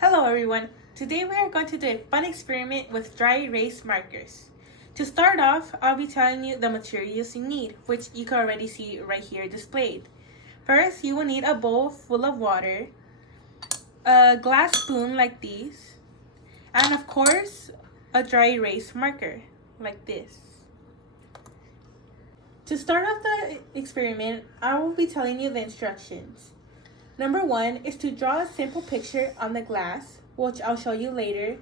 Hello everyone! Today we are going to do a fun experiment with dry erase markers. To start off, I'll be telling you the materials you need, which you can already see right here displayed. First, you will need a bowl full of water, a glass spoon like these, and of course, a dry erase marker like this. To start off the experiment, I will be telling you the instructions. Number 1 is to draw a simple picture on the glass, which I'll show you later.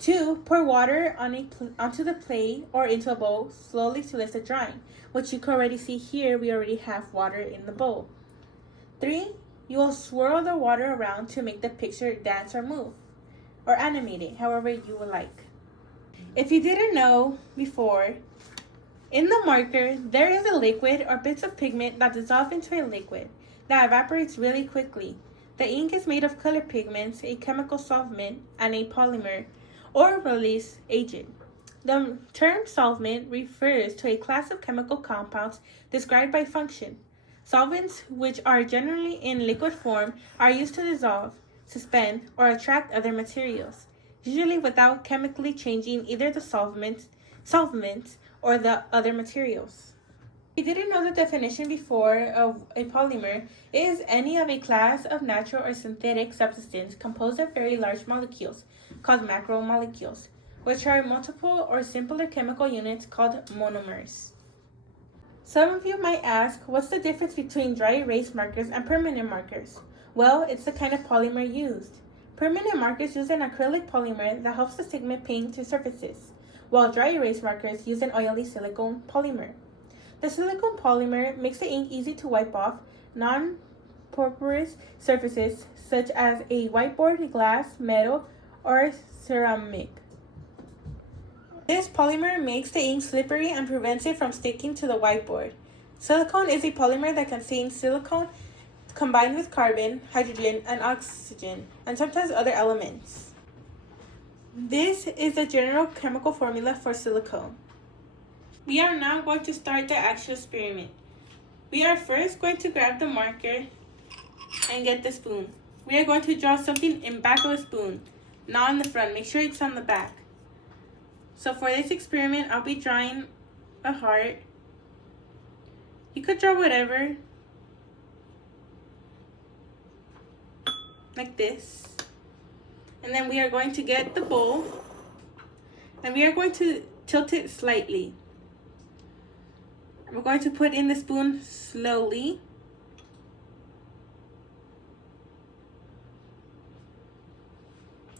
2, pour water onto the plate or into a bowl slowly to lift the drawing, which you can already see here. We already have water in the bowl. 3, you will swirl the water around to make the picture dance or move, or animate it, however you would like. If you didn't know before, in the marker, there is a liquid or bits of pigment that dissolve into a liquid that evaporates really quickly. The ink is made of color pigments, a chemical solvent, and a polymer or release agent. The term solvent refers to a class of chemical compounds described by function. Solvents, which are generally in liquid form, are used to dissolve, suspend, or attract other materials, usually without chemically changing either the solvents or the other materials. If you didn't know the definition before of a polymer, it is any of a class of natural or synthetic substance composed of very large molecules, called macromolecules, which are multiple or simpler chemical units called monomers. Some of you might ask, what's the difference between dry erase markers and permanent markers? Well, it's the kind of polymer used. Permanent markers use an acrylic polymer that helps the pigment paint to surfaces, while dry erase markers use an oily silicone polymer. The silicone polymer makes the ink easy to wipe off non-porous surfaces such as a whiteboard, glass, metal, or ceramic. This polymer makes the ink slippery and prevents it from sticking to the whiteboard. Silicone is a polymer that contains silicone combined with carbon, hydrogen, and oxygen, and sometimes other elements. This is the general chemical formula for silicone. We are now going to start the actual experiment. We are first going to grab the marker and get the spoon. We are going to draw something in back of the spoon, not on the front. Make sure it's on the back. So for this experiment, I'll be drawing a heart. You could draw whatever, like this. And then we are going to get the bowl and we are going to tilt it slightly. We're going to put in the spoon slowly.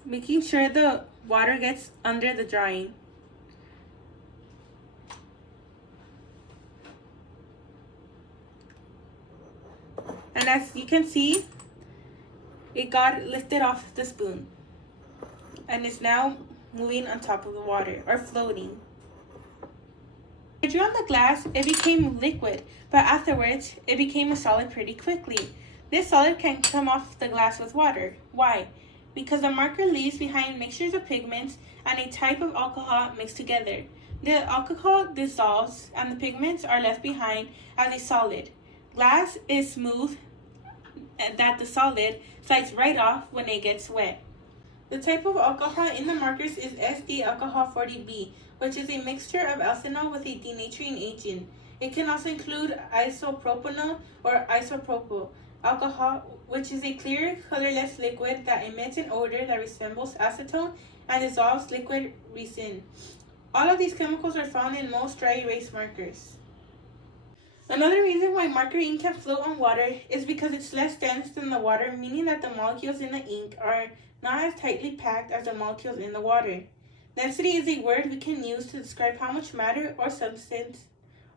Making sure the water gets under the drawing. And as you can see, it got lifted off the spoon and is now moving on top of the water or floating. I drew on the glass, it became liquid, but afterwards it became a solid pretty quickly. This solid can come off the glass with water. Why? Because the marker leaves behind mixtures of pigments and a type of alcohol mixed together. The alcohol dissolves and the pigments are left behind as a solid. Glass is smooth that the solid slides right off when it gets wet. The type of alcohol in the markers is SD alcohol 40B, which is a mixture of ethanol with a denaturing agent. It can also include isopropanol or isopropyl alcohol, which is a clear, colorless liquid that emits an odor that resembles acetone and dissolves liquid resin. All of these chemicals are found in most dry erase markers. Another reason why marker ink can float on water is because it's less dense than the water, meaning that the molecules in the ink are not as tightly packed as the molecules in the water. Density is a word we can use to describe how much matter or substance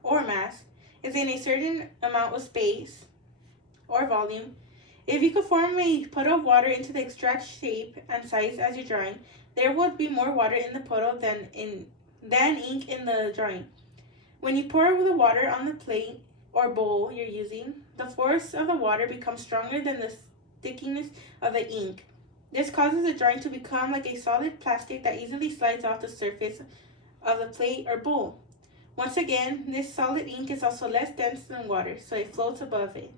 or mass is in a certain amount of space or volume. If you could form a puddle of water into the exact shape and size as you're drawing, there would be more water in the puddle than ink in the drawing. When you pour the water on the plate or bowl you're using, the force of the water becomes stronger than the stickiness of the ink. This causes the drawing to become like a solid plastic that easily slides off the surface of the plate or bowl. Once again, this solid ink is also less dense than water, so it floats above it.